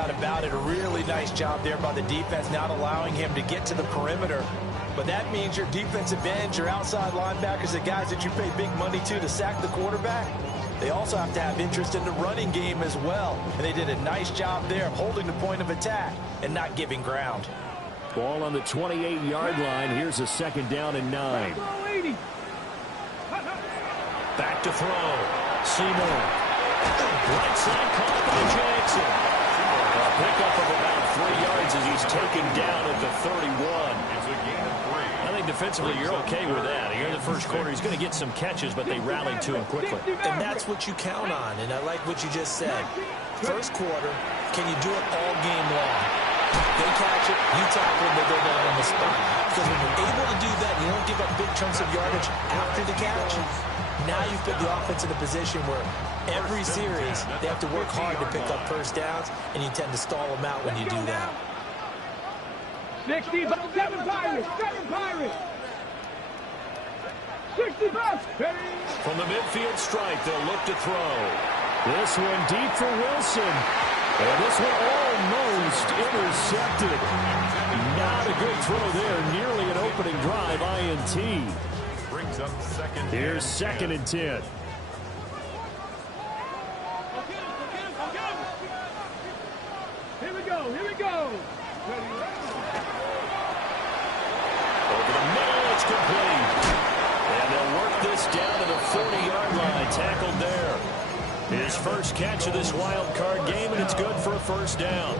doubt about it. A really nice job there by the defense, not allowing him to get to the perimeter. But that means your defensive ends, your outside linebackers, the guys that you pay big money to sack the quarterback, they also have to have interest in the running game as well. And they did a nice job there of holding the point of attack and not giving ground. Ball on the 28-yard line. Here's a 2nd down and 9. Back to throw. Seymour. Right side caught by Jackson. A pickup of about 3 yards as he's taken down at the 31. I think defensively you're okay with that. Here in the first quarter, he's going to get some catches, but they rallied to him quickly. And that's what you count on, and I like what you just said. First quarter, can you do it all game long? They catch it, you tackle them, they go down on the spot. Because when you're able to do that, you don't give up big chunks of yardage after the catch. Now you put the offense in a position where every series they have to work hard to pick up first downs, and you tend to stall them out when you do that. 60, 7 Pirates, 7 Pirates. 65. From the midfield strike, they'll look to throw. This one deep for Wilson. And this one almost intercepted. Not a good throw there. Nearly an opening drive, INT. Brings up 2nd. Here's 2nd and 10. Here we go, here we go. Over the middle, it's complete. And they'll work this down to the 40-yard line. Tackled there. His first catch of this wild card game, and it's good for a first down.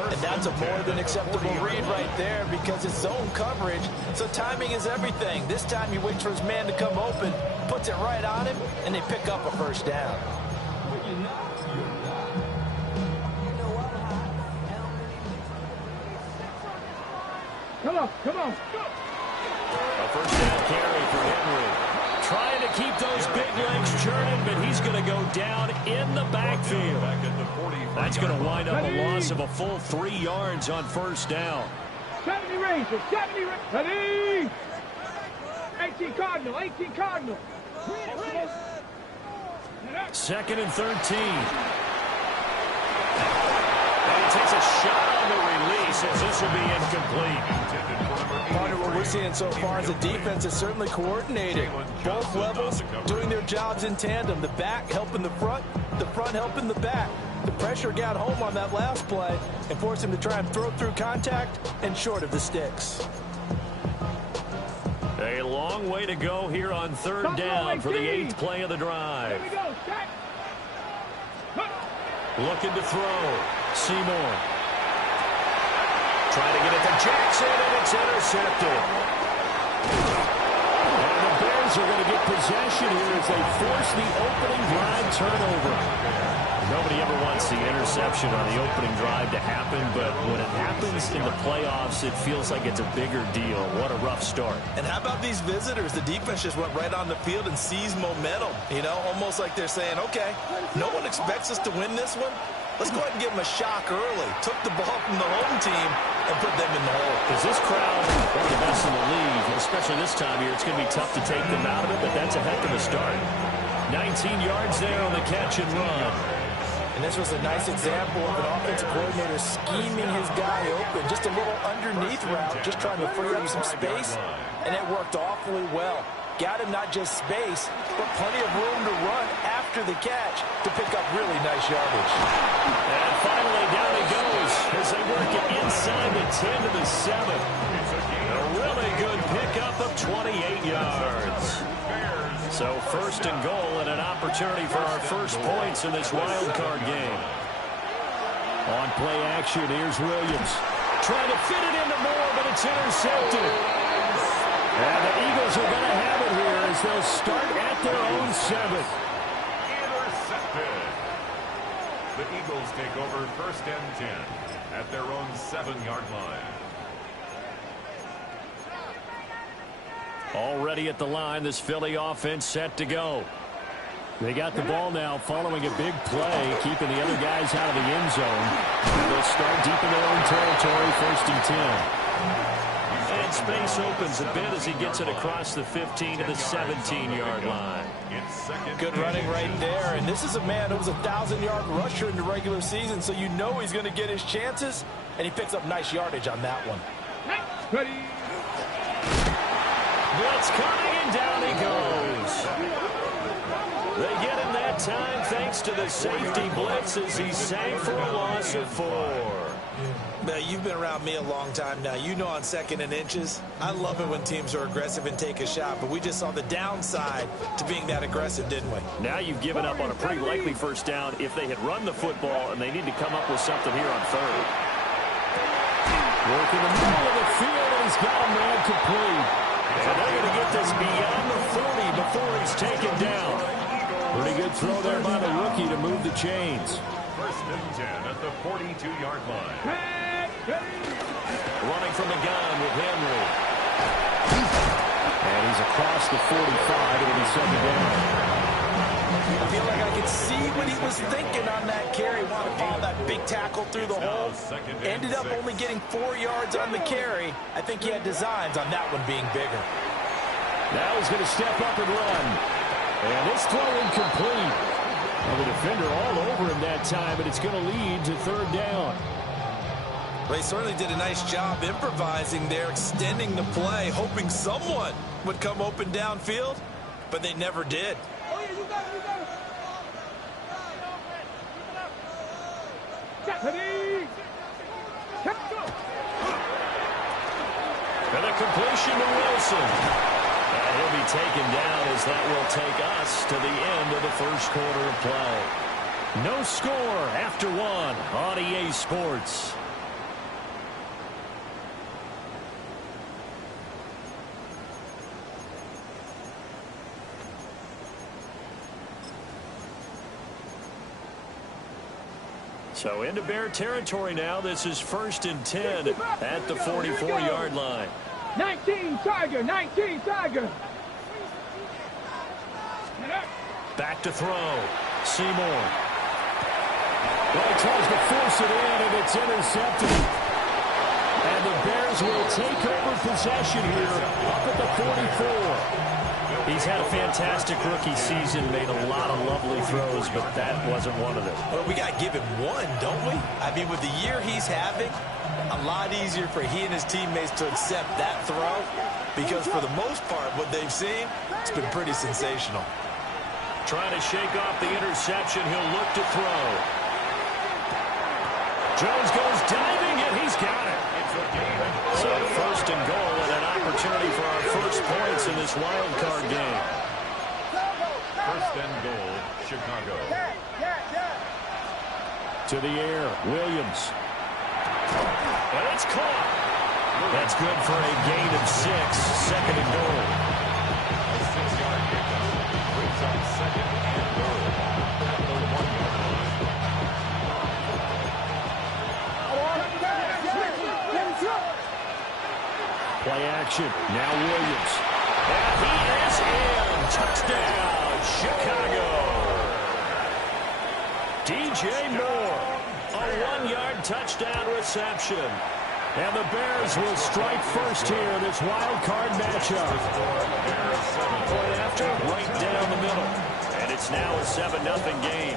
And that's a more than acceptable read right there because it's zone coverage, so timing is everything. This time he waits for his man to come open, puts it right on him, and they pick up a first down. Come on, come on. A first down carry for Henry. Trying to keep those big legs churning, but he's going to go down in the backfield. That's going to wind up a loss of a full 3 yards on first down. 70 Rangers, 70 Rangers. Ready? 18 Cardinal, 18 Cardinal. 2nd and 13. And he takes a shot on the release as this will be incomplete. Part of what we're seeing so far is the defense is certainly coordinated. Both levels doing their jobs in tandem. The back helping the front helping the back. The pressure got home on that last play and forced him to try and throw through contact and short of the sticks. A long way to go here on 3rd down for the 8th play of the drive. Looking to throw. Seymour. Trying to get it to Jackson, and it's intercepted. And the Bears are going to get possession here as they force the opening drive turnover. Nobody ever wants the interception on the opening drive to happen, but when it happens in the playoffs, it feels like it's a bigger deal. What a rough start. And how about these visitors? The defense just went right on the field and seized momentum. You know, almost like they're saying, okay, no one expects us to win this one. Let's go ahead and give them a shock early. Took the ball from the home team and put them in the hole. Because this crowd, one of the best in the league, especially this time of year, it's going to be tough to take them out of it, but that's a heck of a start. 19 yards there on the catch and run. And this was a nice example of an offensive coordinator scheming his guy open. Just a little underneath route, just trying to free up some space, and it worked awfully well. Got him not just space, but plenty of room to run after the catch to pick up really nice yardage. And finally, down he goes as they work it inside the 10 to the 7. A really good pickup of 28 yards. So 1st and goal and an opportunity for our first points in this wild card game. On play action, here's Williams. Trying to fit it into Moore, but it's intercepted. And the Eagles are going to have it here as they'll start at their own 7. Intercepted. The Eagles take over 1st and 10 at their own 7-yard line. Already at the line, this Philly offense set to go. They got the ball now following a big play, keeping the other guys out of the end zone. They'll start deep in their own territory, 1st and 10. And and space opens a bit as he gets it across the 15 to the 17-yard line. Good running right there. And this is a man who was a 1,000-yard rusher in the regular season, so you know he's going to get his chances, and he picks up nice yardage on that one. Ready. Blitz coming, and down he goes. They get him that time thanks to the safety blitz as he sank for a loss of 4. Now, you've been around me a long time now. You know on 2nd and inches, I love it when teams are aggressive and take a shot, but we just saw the downside to being that aggressive, didn't we? Now you've given up on a pretty likely first down if they had run the football, and they need to come up with something here on 3rd. Work in the middle of the field, and he's got a man complete. So they're going to get this beyond the 40 before he's taken down. Pretty good throw there by the rookie to move the chains. 1st and 10 at the 42-yard line. Running from the gun with Henry. And he's across the 45. It'll be 2nd down. I feel like I could see what he was thinking on that carry. Wanted to follow that big tackle through the hole. Ended up only getting 4 yards on the carry. I think he had designs on that one being bigger. Now he's going to step up and run. And this throw incomplete. Well, the defender all over him that time, but it's going to lead to 3rd down. They certainly did a nice job improvising there, extending the play, hoping someone would come open downfield, but they never did. And a completion to Wilson. And he'll be taken down as that will take us to the end of the 1st quarter of play. No score after 1 on EA Sports. So into Bear territory now. This is 1st and 10 at the 44-yard line. 19 Tiger, 19 Tiger. Back to throw. Seymour. Well, he tries to force it in, and it's intercepted. And the Bears will take over possession here up at the 44. He's had a fantastic rookie season, made a lot of lovely throws, but that wasn't one of them. Well, we got to give him one, don't we? I mean, with the year he's having, a lot easier for he and his teammates to accept that throw because for the most part, what they've seen, it's been pretty sensational. Trying to shake off the interception. He'll look to throw. Jones goes diving, and he's got it. So 1st and goal and an opportunity for our first points in this wild card game. 1st and goal, Chicago. To the air, Williams. And it's caught. That's good for a gain of 6, 2nd and goal. A 6-yard pickup brings up 2nd and goal at the 1-yard line. Play action. Now Williams. And he is in. Touchdown, Chicago. DJ Moore. A 1-yard touchdown reception. And the Bears will strike first here in this wild card matchup. Point after, right down the middle. And it's now a 7-0 game.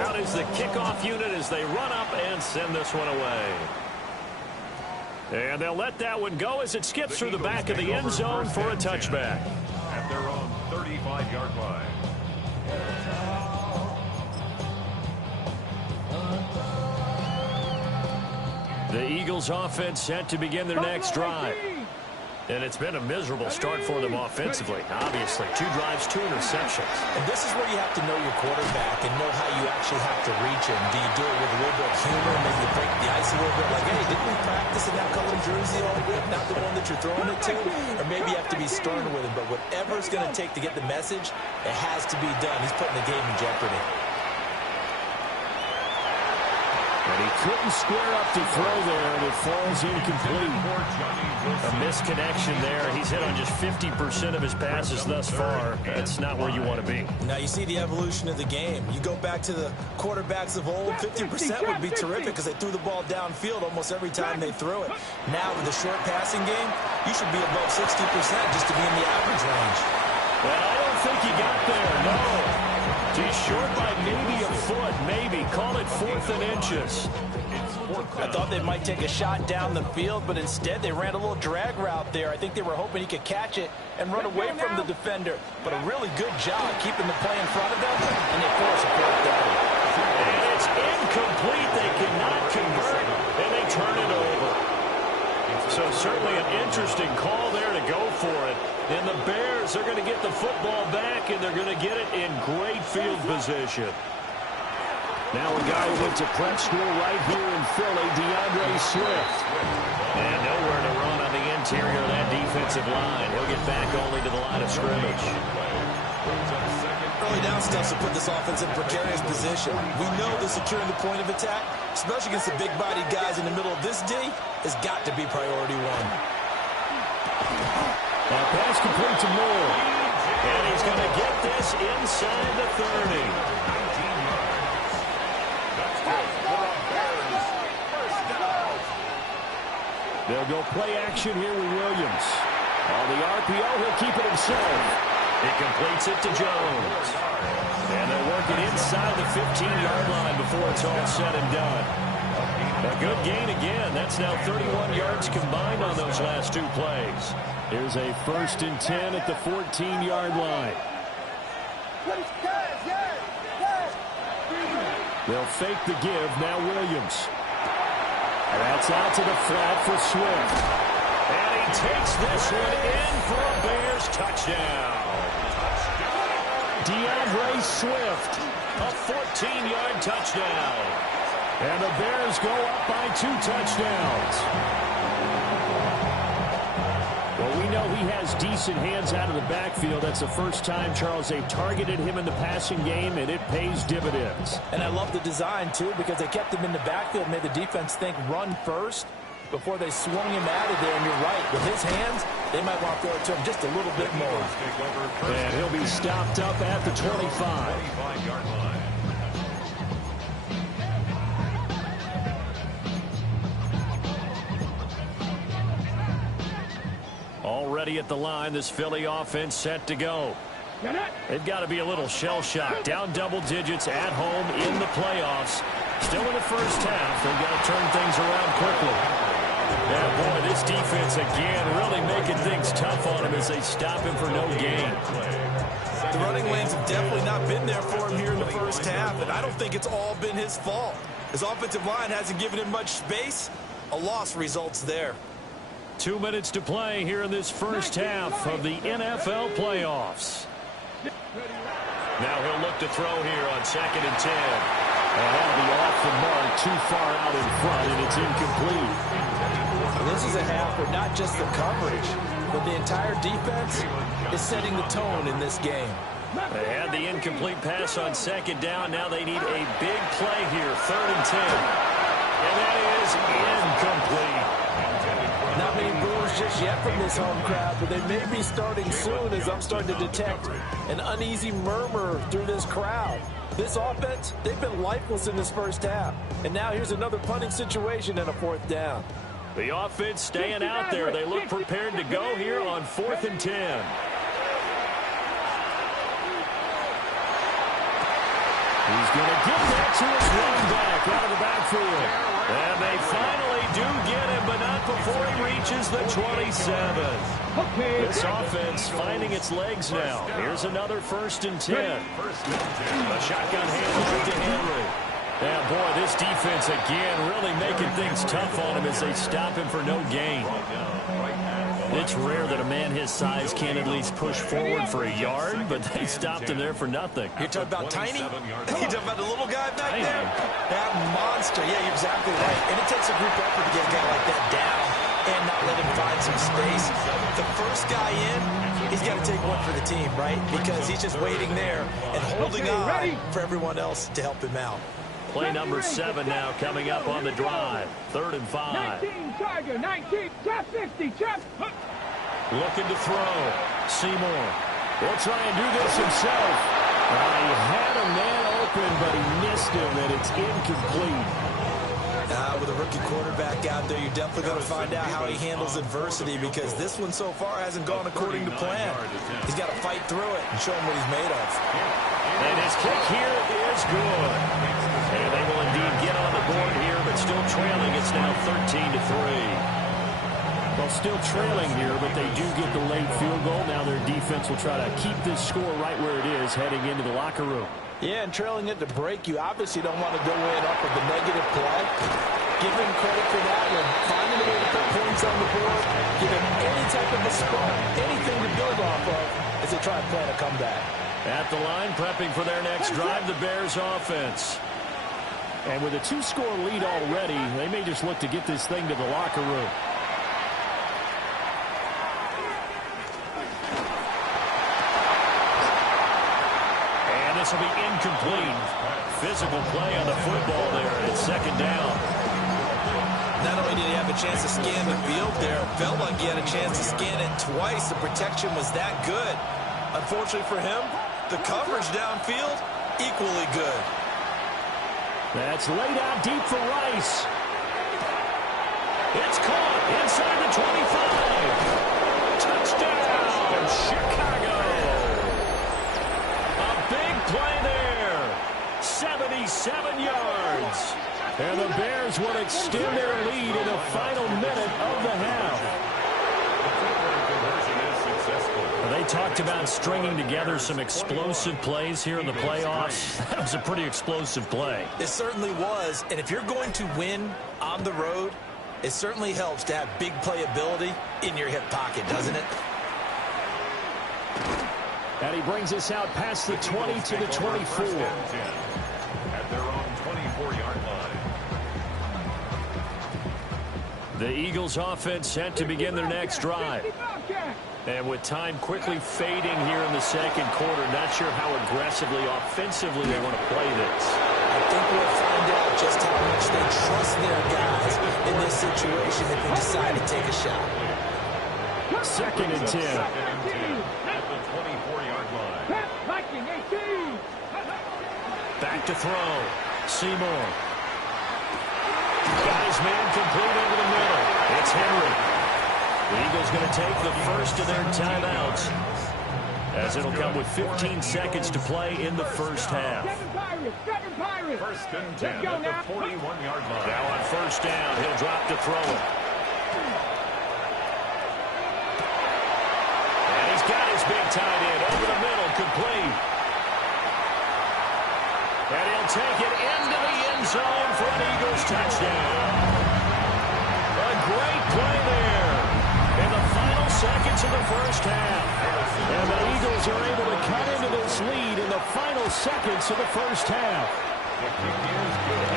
Out is the kickoff unit as they run up and send this one away. And they'll let that one go as it skips through the back of the end zone for a touchback. At their own 35-yard line. The Eagles offense set to begin their next drive. And it's been a miserable start for them offensively. Obviously, 2 drives, 2 interceptions. And this is where you have to know your quarterback and know how you actually have to reach him. Do you do it with a little bit of humor, maybe break the ice a little bit, like, hey, didn't we practice in that color jersey all week, not the one that you're throwing it to? Or maybe you have to be stern with him. But whatever it's going to take to get the message, it has to be done. He's putting the game in jeopardy. And He couldn't square up to throw there, and it falls incomplete. A misconnection there. He's hit on just 50% of his passes thus far. That's not where you want to be. Now you see the evolution of the game. You go back to the quarterbacks of old, 50% would be terrific because they threw the ball downfield almost every time they threw it. Now with the short passing game, you should be above 60% just to be in the average range. Well, I don't think he got there, no. He's short by maybe a foot, maybe. Call it 4th and inches. I thought they might take a shot down the field, but instead they ran a little drag route there. I think they were hoping he could catch it and run away from the defender. But a really good job keeping the play in front of them, and they force a 4th down. And it's incomplete. They cannot convert, and they turn it over. So certainly an interesting call there to go for it. And the Bears are going to get the football back, and they're going to get it in great field position. Now a guy who went to prep school right here in Philly, DeAndre Swift. And nowhere to run on the interior of that defensive line. He'll get back only to the line of scrimmage. Early down stuff to put this offense in a precarious position. We know that securing the point of attack, especially against the big-bodied guys in the middle of this D, has got to be priority one. Pass complete to Moore. And he's going to get this inside the 30. They'll go play action here with Williams. On the RPO, he'll keep it himself. He completes it to Jones. And they'll work it inside the 15-yard line before it's all said and done. A good gain again. That's now 31 yards combined on those last 2 plays. Here's a 1st and 10 at the 14-yard line. They'll fake the give. Now Williams. And that's out to the flat for Swift. And he takes this one in for a Bears touchdown. DeAndre Swift, a 14-yard touchdown. And the Bears go up by 2 touchdowns. Well, we know he has decent hands out of the backfield. That's the first time, Charles, they've targeted him in the passing game, and it pays dividends. And I love the design, too, because they kept him in the backfield, made the defense think run first before they swung him out of there. And you're right, with his hands, they might want to throw it to him just a little bit more. And he'll be stopped up at the 25-yard line. Already at the line, this Philly offense set to go. They've got to be a little shell-shocked. Down double digits at home in the playoffs. Still in the first half. They've got to turn things around quickly. Yeah, boy, this defense again really making things tough on him as they stop him for no gain. The running lanes have definitely not been there for him here in the first half, and I don't think it's all been his fault. His offensive line hasn't given him much space. A loss results there. 2 minutes to play here in this first half of the NFL playoffs. Now he'll look to throw here on 2nd and 10. And that'll be off the mark, too far out in front, and it's incomplete. This is a half where not just the coverage, but the entire defense is setting the tone in this game. They had the incomplete pass on 2nd down. Now they need a big play here, 3rd and 10. And that is incomplete. Not many boos just yet from this home crowd, but they may be starting soon as I'm starting to detect an uneasy murmur through this crowd. This offense, they've been lifeless in this first half. And now here's another punting situation and a 4th down. The offense staying out there. They look prepared to go here on 4th and 10. He's going to get that to his running back out of the backfield. And they finally do get him, but not before he reaches the 27. This offense finding its legs now. Here's another 1st and 10. A shotgun handoff to Henry. Yeah, boy, this defense again really making things tough on him as they stop him for no gain. It's rare that a man his size can't at least push forward for a yard, but they stopped him there for nothing. You're talking about tiny? You're talking about the little guy back there? That monster. Yeah, you're exactly right. And it takes a group effort to get a guy like that down and not let him find some space. The first guy in, he's got to take one for the team, right? Because he's just waiting there and holding on for everyone else to help him out. Play number 7 now coming up on the drive. 3rd and 5. 19, Tiger, 19, tap 50, tap. Looking to throw. Seymour will try and do this himself. He had a man open, but he missed him, and it's incomplete. With a rookie quarterback out there, you're definitely going to find out how he handles adversity, because this one so far hasn't gone according to plan. He's got to fight through it and show him what he's made of. And his kick here is good. And they will indeed get on the board here, but still trailing. It's now 13-3. Well, still trailing here, but they do get the late field goal. Now their defense will try to keep this score right where it is heading into the locker room. Yeah, and trailing it to break, you obviously don't want to go in up with the negative play. Give him credit for that one. Finding a way to put points on the board. Give him any type of a spark, anything to build off of as they try to plan a comeback. At the line, prepping for their next drive, the Bears offense. And with a 2-score lead already, they may just look to get this thing to the locker room. This will be incomplete. Physical play on the football there. It's 2nd down. Not only did he have a chance to scan the field there, felt like he had a chance to scan it twice. The protection was that good. Unfortunately for him, the coverage downfield, equally good. That's laid out deep for Rice. It's caught inside the 25. Touchdown, Chicago. Play there. 77 yards. And the Bears will extend their lead in the final minute of the half. They talked about stringing together some explosive plays here in the playoffs. That was a pretty explosive play. It certainly was. And if you're going to win on the road, it certainly helps to have big playability in your hip pocket, doesn't it? And he brings us out past the 20 to the 24. At their own 24-yard line. The Eagles offense set to begin their next drive. And with time quickly fading here in the 2nd quarter, not sure how aggressively, offensively they want to play this. I think we'll find out just how much they trust their guys in this situation if they decide to take a shot. 2nd and 10. At the 24-yard line. Back to throw. Seymour. Got his man complete over the middle. It's Henry. The Eagles going to take the first of their timeouts, as it'll come with 15 seconds to play in the first half. 1st and 10 at the 41-yard line. Now on 1st down, he'll drop to throw it. And he's got his big tight end over the middle, complete. And he'll take it into the end zone for an Eagles touchdown. A great play there in the final seconds of the first half. And the Eagles are able to cut into this lead in the final seconds of the first half.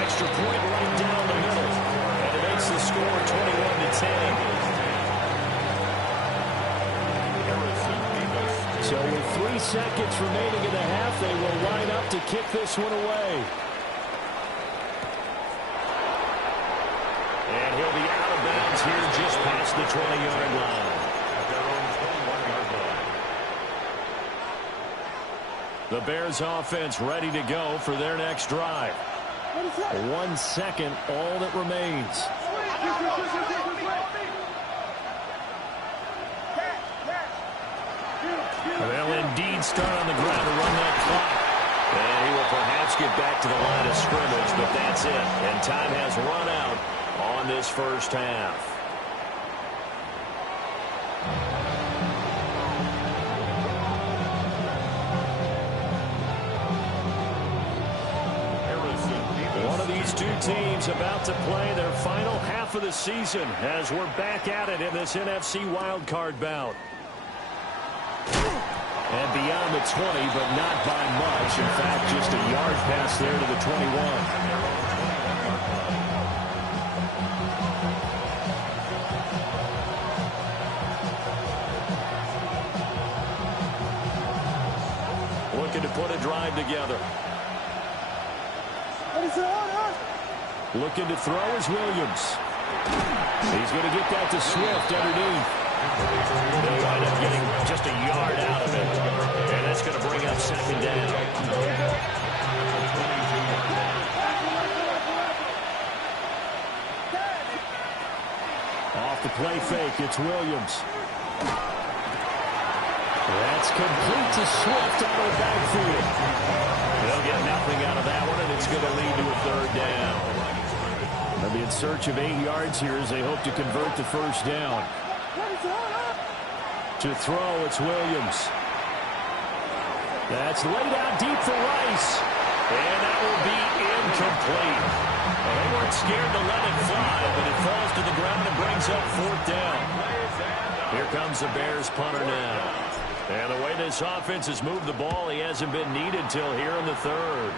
Extra point right down the middle. And it makes the score 21-10. So with 3 seconds remaining in the half, they will line up to kick this one away. And he'll be out of bounds here just past the 20-yard line. At their own 21-yard line. The Bears offense ready to go for their next drive. 1 second, all that remains. They'll indeed start on the ground to run that clock. And he will perhaps get back to the line of scrimmage, but that's it. And time has run out on this first half. One of these two teams about to play their final half of the season as we're back at it in this NFC wildcard bout. And beyond the 20, but not by much. In fact, just a yard pass there to the 21. Looking to put a drive together. What is it? Looking to throw is Williams. He's going to get that to Swift underneath. They'll wind up getting just a yard out of it. And that's going to bring up second down. Off the play fake, it's Williams. That's complete to Swift out of the backfield. They'll get nothing out of that one, and it's going to lead to a third down. They'll be in search of 8 yards here as they hope to convert the first down. To throw, it's Williams. That's laid out deep for Rice. And that will be incomplete. Well, they weren't scared to let it fly, but it falls to the ground and brings up fourth down. Here comes the Bears punter now. And the way this offense has moved the ball, he hasn't been needed till here in the third.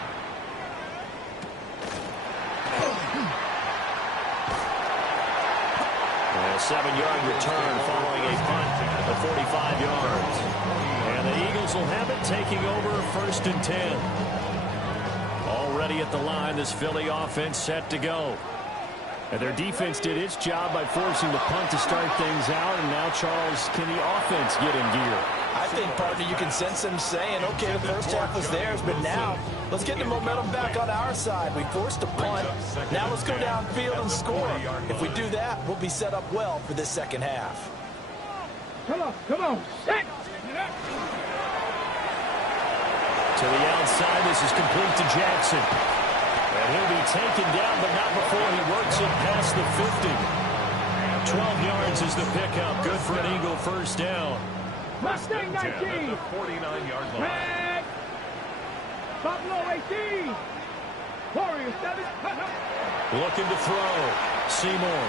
A 7-yard return following a punt of 45 yards. And the Eagles will have it taking over first and 10. Already at the line, this Philly offense set to go. And their defense did its job by forcing the punt to start things out. And now, Charles, can the offense get in gear? I think, partner, you can sense them saying, okay, the first half was theirs, but now let's get the momentum back on our side. We forced a punt. Now let's go downfield and score. If we do that, we'll be set up well for this second half. Come on, set! To the outside, this is complete to Jackson. And he'll be taken down, but not before he works it past the 50. 12 yards is the pickup. Good for an Eagle first down. Mustang 19. 49-yard line. Red. Buffalo 18. Warriors 7. Looking to throw. Seymour.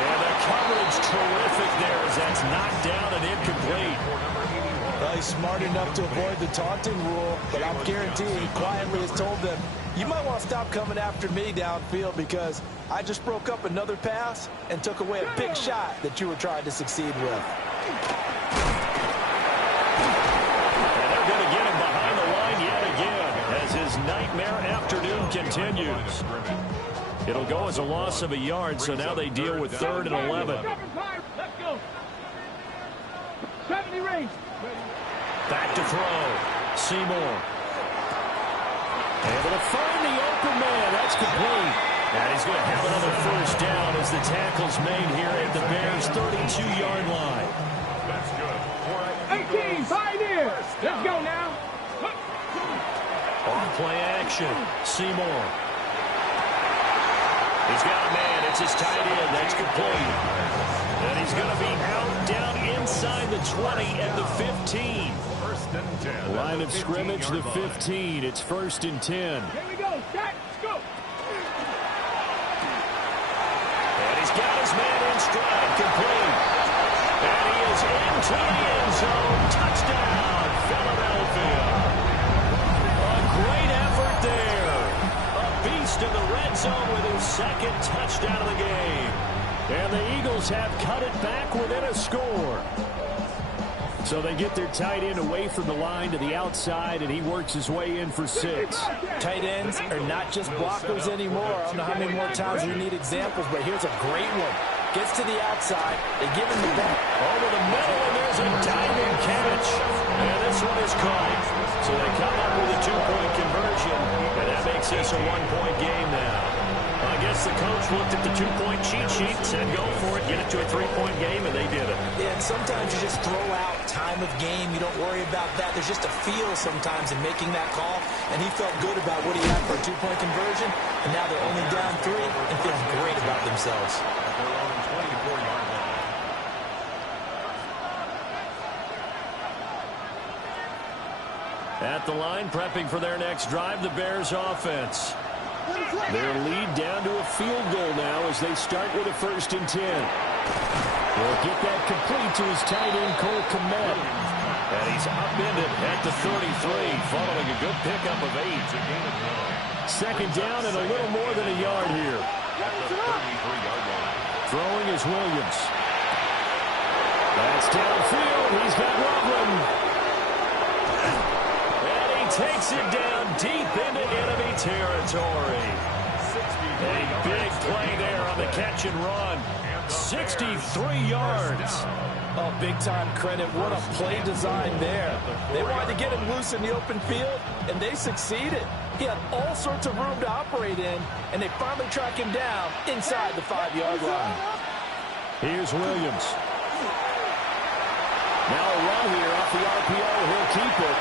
And the coverage terrific there as that's knocked down and incomplete. Well, he's smart enough to avoid the taunting rule, but I'm guaranteeing he quietly has told them, you might want to stop coming after me downfield because I just broke up another pass and took away a big shot that you were trying to succeed with. And they're going to get him behind the line yet again as his nightmare afternoon continues. It'll go as a loss of a yard, so now they deal with 3rd and 11. Let's go. 70 range. Back to throw. Seymour. Able to find the open man. That's complete. And he's going to have another first down as the tackle's made here at the Bears' 32-yard line. That's good. 18, Pioneer. Let's go now. On play action. Seymour. He's got a man. It's his tight end. That's complete. And he's going to be out down inside the 20 and the 15. First and 10. Line of scrimmage, the 15. It's 1st and 10. Here we go. Let's go. And he's got his man in stride. Complete. And he is into the end zone. Touchdown, Philadelphia. A great effort there. A beast in the red zone with his 2nd touchdown of the game. And the Eagles have cut it back within a score. So they get their tight end away from the line to the outside, and he works his way in for 6. Tight ends are not just blockers anymore. I don't know how many more times we need examples, but here's a great one. Gets to the outside. They give him the back. Over the middle, and there's a diving catch. And this one is caught. So they come up with a 2-point conversion, and that makes this a 1-point game now. I guess the coach looked at the 2-point cheat sheet and said, go for it, get it to a 3-point game, and they did it. Yeah, and sometimes you just throw out time of game. You don't worry about that. There's just a feel sometimes in making that call, and he felt good about what he had for a 2-point conversion, and now they're only down 3 and feeling great about themselves. At the line, prepping for their next drive, the Bears offense. Their lead down to a field goal now as they start with a 1st and 10. He'll get that complete to his tight end, Cole Kmet. And he's upended at the 33 following a good pickup of 8. 2nd down and a little more than a yard here. Throwing is Williams. That's downfield. He's got Loveland. And he takes it down deep into enemy territory. A big play there on the catch and run. 63 yards. Oh, big-time credit. What a play design there. They wanted to get him loose in the open field, and they succeeded. He had all sorts of room to operate in, and they finally track him down inside the 5-yard line. Here's Williams. Now a run here off the RPO. He'll keep it.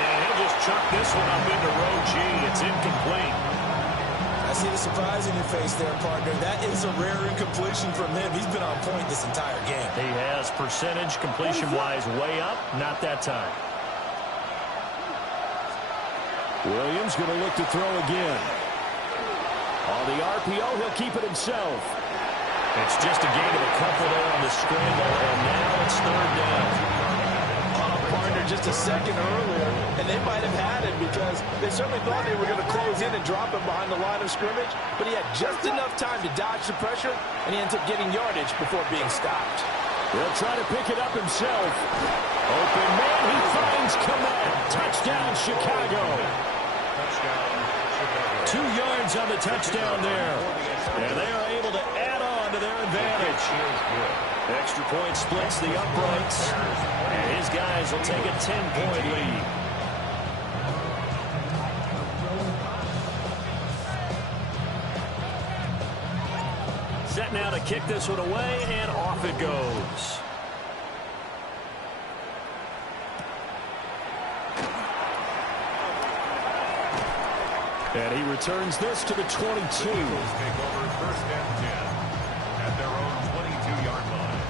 And he'll just chuck this one up into row G. It's incomplete. I see the surprise in your face there, partner. That is a rare incompletion from him. He's been on point this entire game. He has percentage completion-wise way up. Not that time. Williams going to look to throw again. On the RPO, he'll keep it himself. It's just a gain of a couple there on the scramble, and now it's third down. Partner just a second earlier, and they might have had him because they certainly thought they were going to close in and drop him behind the line of scrimmage, but he had just enough time to dodge the pressure, and he ends up getting yardage before being stopped. He'll try to pick it up himself. Open man, he finds Kmet. Touchdown, Chicago. 2 yards on the touchdown there. And they are able to add on to their advantage. Extra point splits the uprights. And his guys will take a 10-point lead. Set now to kick this one away, and off it goes. And he returns this to the 22. Take over first and 10 at their own 22-yard line.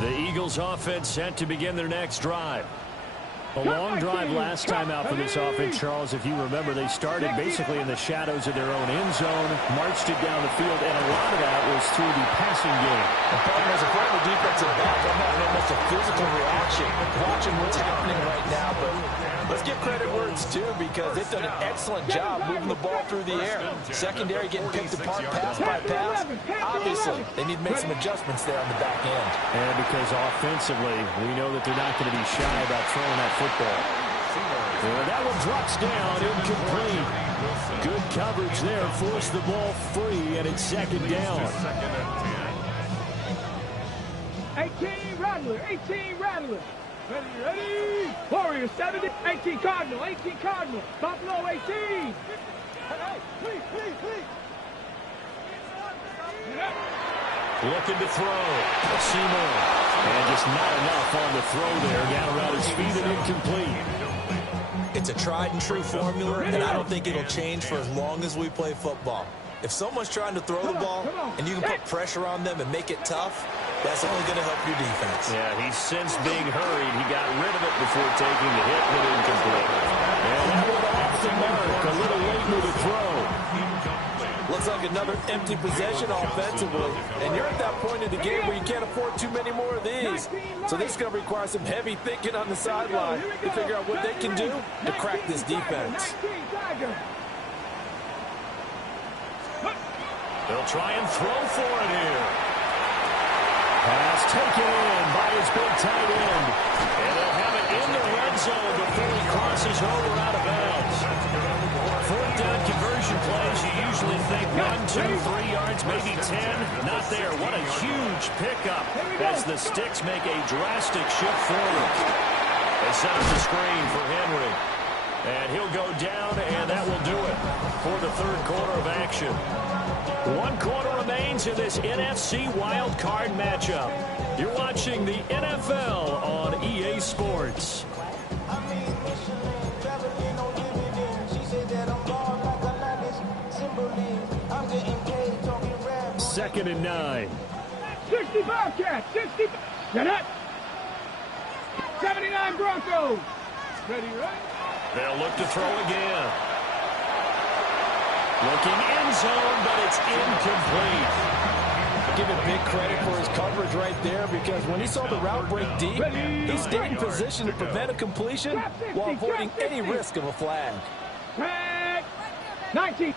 The Eagles offense set to begin their next drive. A long drive last time out for this offense, Charles. If you remember, they started basically in the shadows of their own end zone, marched it down the field, and a lot of that was through the passing game. As a former defensive back, I'm having almost a physical reaction watching what's happening right now. But let's give credit where it's due because they've done an excellent job moving the ball through the air. Secondary getting picked apart pass by pass. Obviously, they need to make some adjustments there on the back end. And because offensively, we know that they're not going to be shy about throwing that football. And that one drops down, incomplete. Good coverage there, forced the ball free, and it's second down. 18 Rattler, 18 Rattler. Ready. Warriors 70, 18 Cardinal, 18 Cardinal. Buffalo 18. Looking to throw. Seymour. And just not enough on the throw there. Down around his feet and incomplete. It's a tried-and-true formula, and I don't think it'll change for as long as we play football. If someone's trying to throw the ball and you can put pressure on them and make it tough, that's only going to help your defense. Yeah, he sensed being hurried. He got rid of it before taking the hit, but incomplete. And that one off the mark. A little late with the throw. Looks like another empty possession offensively. And you're at that point in the game where you can't afford too many more of these. So this is going to require some heavy thinking on the sideline to figure out what they can do to crack this defense. They'll try and throw for it here. Pass taken in by his big tight end. And they'll have it in the red zone before he crosses over out of bounds. Fourth down conversion plays, you usually think 1, 2, 3 yards, maybe 10. Not there. What a huge pickup as the Sticks make a drastic shift forward. They set up the screen for Henry. And he'll go down, and that will do it for the third quarter of action. 1 quarter remains in this NFC Wild Card matchup. You're watching the NFL on EA Sports. Second and 9. 60 Bobcats, 60. Get it. 79 Broncos. Ready, right? They'll look to throw again. Looking end zone, but it's incomplete. Give him big credit for his coverage right there because when he saw the route break deep, he stayed in position to prevent a completion while avoiding any risk of a flag. 19.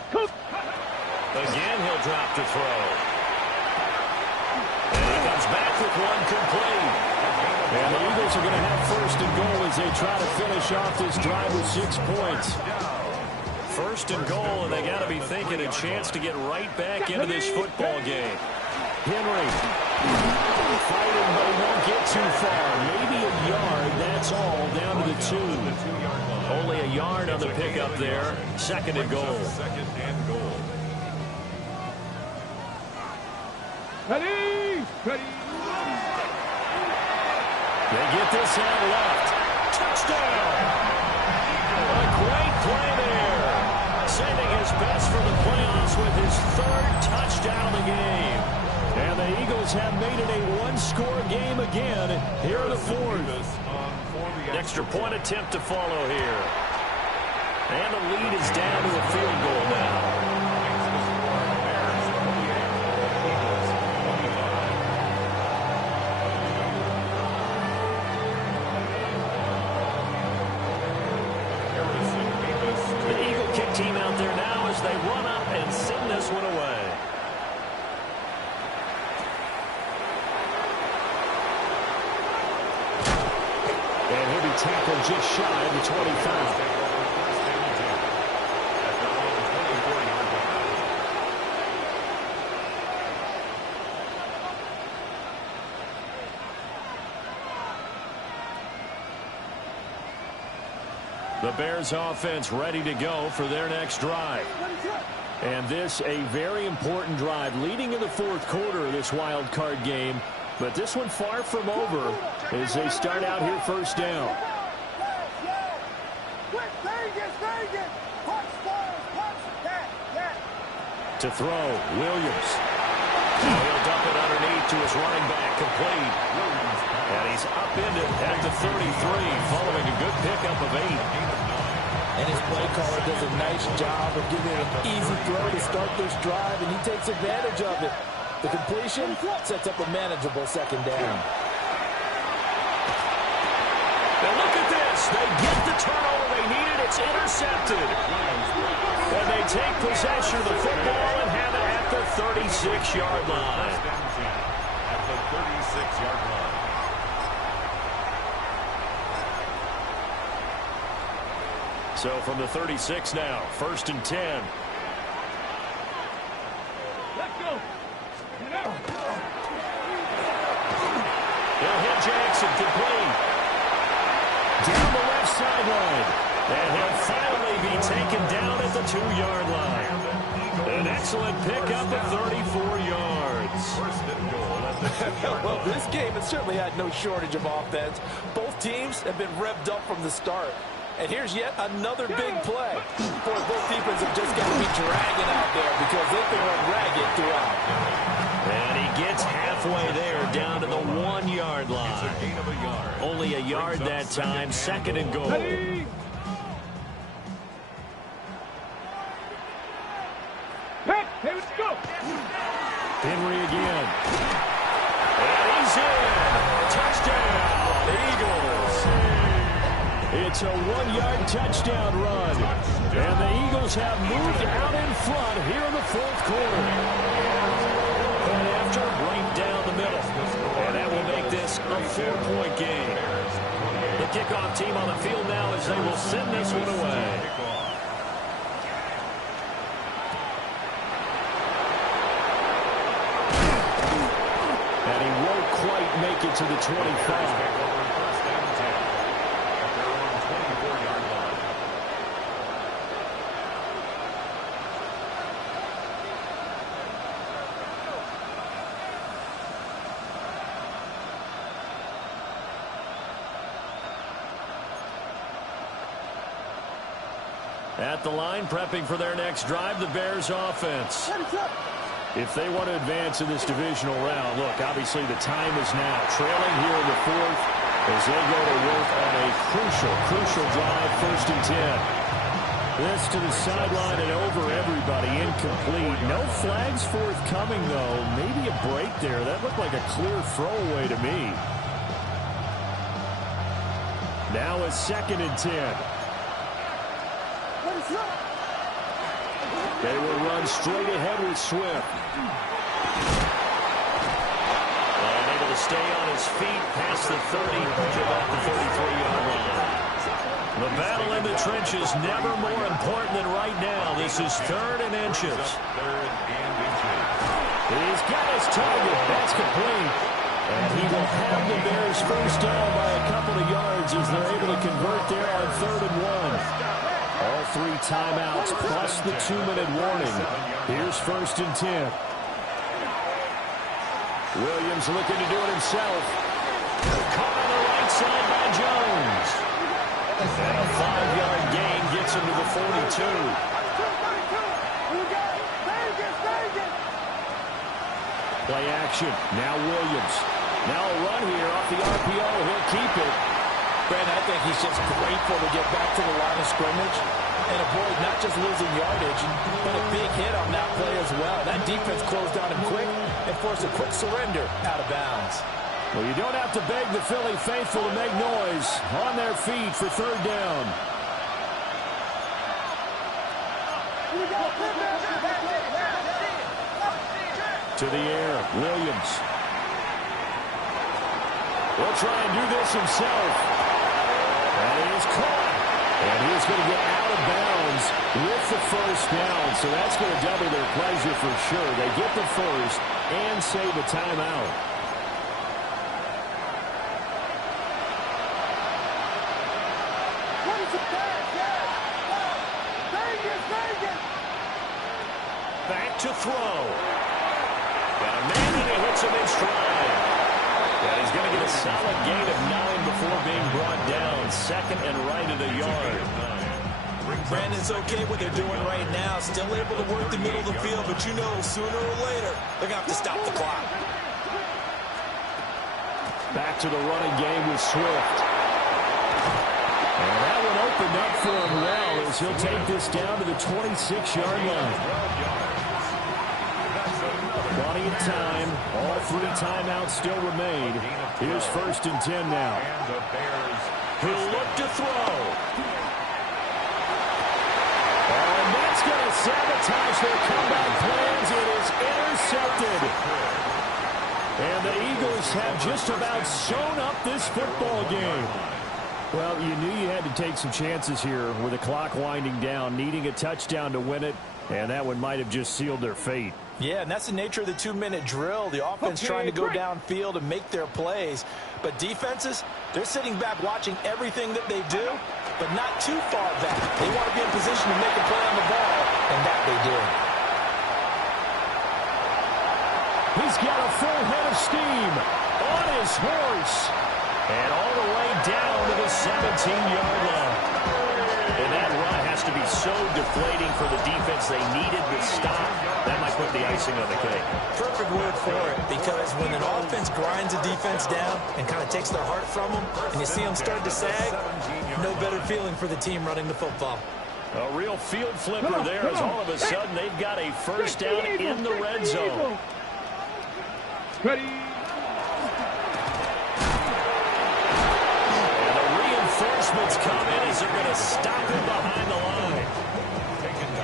Again, he'll drop to throw. comes back with one complete. And the Eagles are going to have first and goal as they try to finish off this drive with 6 points. First and goal, and they got to be thinking a chance to get right back into this football game. Henry fighting, but he won't get too far. Maybe a yard, that's all, down to the 2. Only a yard on the pickup there. Second and goal. Ready? Ready? They get this out left. Touchdown! A great play there. Saving his best for the playoffs with his 3rd touchdown of the game. And the Eagles have made it a one-score game again here in the 4th. Extra point attempt to follow here. And the lead is down to a field goal now. Team out there now as they run up and send this one away. And he'll be tackled just shy of the 25. The Bears offense ready to go for their next drive. And this a very important drive leading in the 4th quarter of this wild card game. But this one far from over as they start out here first down. To throw, Williams. Now he'll dump it underneath to his running back, complete. And he's upended at the 33 following a good pickup of 8. And his play caller does a nice job of giving an easy throw to start this drive, and he takes advantage of it. The completion sets up a manageable second down. Now look at this. They get the turnover they needed. It's intercepted. And they take possession of the football and have it at the 36-yard line. At the 36-yard line. So from the 36 now, 1st and 10. Let's go. They'll hit Jackson complete. Down the left sideline. And he'll finally be taken down at the 2-yard line. An excellent pickup of 34 yards. First and goal at the 2-yard line. Well, this game has certainly had no shortage of offense. Both teams have been revved up from the start. And here's yet another big play. Boy, both defenses have just got to be dragging out there because they've been run ragged throughout. And he gets halfway there, down to the 1-yard line. It's a gain of a yard. Only a yard that time, second and goal. Ready? Pick, here we go. Henry again. And he's in. Touchdown, Eagles. It's a 1-yard touchdown run. And the Eagles have moved out in front here in the 4th quarter. Point after, right down the middle. And that will make this a 4-point game. The kickoff team on the field now as they will send this one away. And he won't quite make it to the 25. At the line, prepping for their next drive, the Bears offense. If they want to advance in this divisional round, look, obviously the time is now. Trailing here in the 4th as they go to work on a crucial drive, 1st and 10. This to the sideline and over everybody, incomplete. No flags forthcoming, though. Maybe a break there. That looked like a clear throwaway to me. Now a 2nd and 10. They will run straight ahead with Swift. And stay on his feet past the 30 to about the 33-yard line. The battle in the trenches never more important than right now. This is 3rd and inches. He's got his target. That's complete. And he will have the Bears first down by a couple of yards as they're able to convert there on 3rd and 1. All 3 timeouts plus the 2-minute warning. Here's 1st and 10. Williams looking to do it himself. Caught on the right side by Jones. And a 5-yard gain gets him to the 42. Play action. Now Williams. Now a run here off the RPO. He'll keep it. Brandon, I think he's just grateful to get back to the line of scrimmage and avoid not just losing yardage, but a big hit on that play as well. That defense closed on him quick and forced a quick surrender out of bounds. Well, you don't have to beg the Philly faithful to make noise. On their feet for 3rd down. To the air, Williams. Will try and do this himself. And he is caught. And he's going to get out of bounds with the first down. So that's going to double their pleasure for sure. They get the first and save a timeout. Back to throw. Got a man and he hits him in stride. And he's going to get a solid gain of 9 before being brought down. 2nd and right of the yard. Brandon's okay what they're doing right now. Still able to work the middle of the field, but you know sooner or later they're going to have to stop the clock. Back to the running game with Swift. And that one opened up for him well as he'll take this down to the 26-yard line. Plenty of time. All 3 timeouts still remain. Here's 1st and 10 now. He'll look to throw. And that's going to sabotage their comeback plans. It is intercepted. And the Eagles have just about sewn up this football game. Well, you knew you had to take some chances here with the clock winding down, needing a touchdown to win it, and that one might have just sealed their fate. Yeah, and that's the nature of the 2-minute drill. The offense trying to go downfield and make their plays. But defenses, they're sitting back watching everything that they do, but not too far back. They want to be in position to make a play on the ball, and that they do. He's got a full head of steam on his horse. And all the way down to the 17-yard line. And that run has to be so deflating for the defense. They needed the stop. That might put the icing on the cake. Perfect word for it, because when an offense grinds a defense down and kind of takes their heart from them, and you see them start to sag, no better feeling for the team running the football. A real field flipper there as all of a sudden they've got a first down in the red zone. Ready. Reinforcements come in as they're going to stop him behind the line.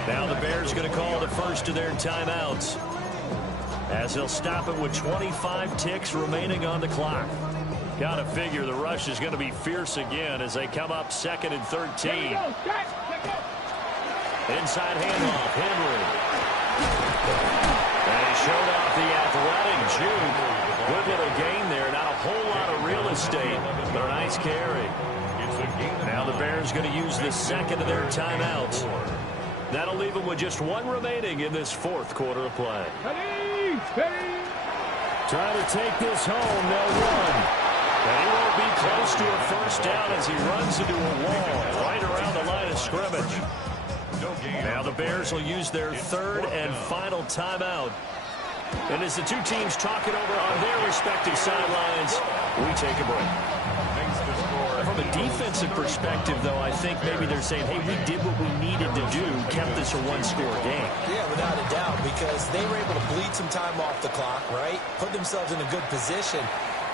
Now the Bears are going to call the first of their timeouts as they'll stop it with 25 ticks remaining on the clock. Got to figure the rush is going to be fierce again as they come up 2nd and 13. Inside handoff, Henry. And he showed off the athletic juke. Good little gain there. Not a whole lot of real estate, but a nice carry. Now the Bears going to use the 2nd of their timeouts. That'll leave them with just 1 remaining in this 4th quarter of play. Trying to take this home, they'll run. And he won't be close to a first down as he runs into a wall right around the line of scrimmage. Now the Bears will use their 3rd and final timeout. And as the two teams talk it over on their respective sidelines, we take a break. From a defensive perspective, though, I think maybe they're saying, hey, we did what we needed to do, kept this a 1-score game. Yeah, without a doubt, because they were able to bleed some time off the clock, right? Put themselves in a good position,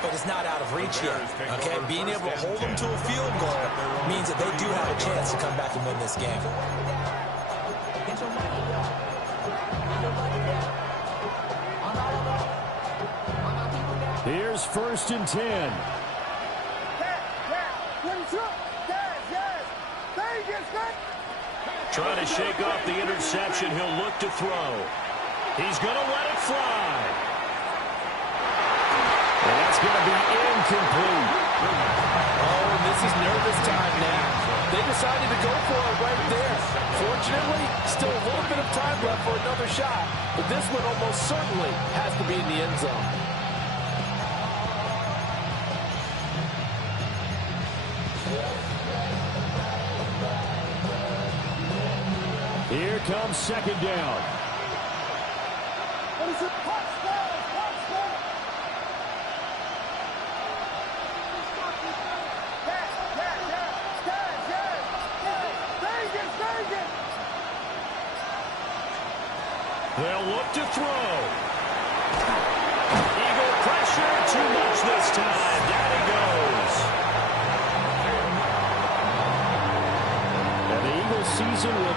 but it's not out of reach yet, okay? Being able to hold them to a field goal means that they do have a chance to come back and win this game. Here's first and 10. Trying to shake off the interception. He'll look to throw. He's going to let it fly. And that's going to be incomplete. Oh, this is nervous time now. They decided to go for it right there. Fortunately, still a little bit of time left for another shot, but this one almost certainly has to be in the end zone. Here comes second down. They'll look to throw. Eagle pressure, too much this time. Down he goes. And the Eagles season will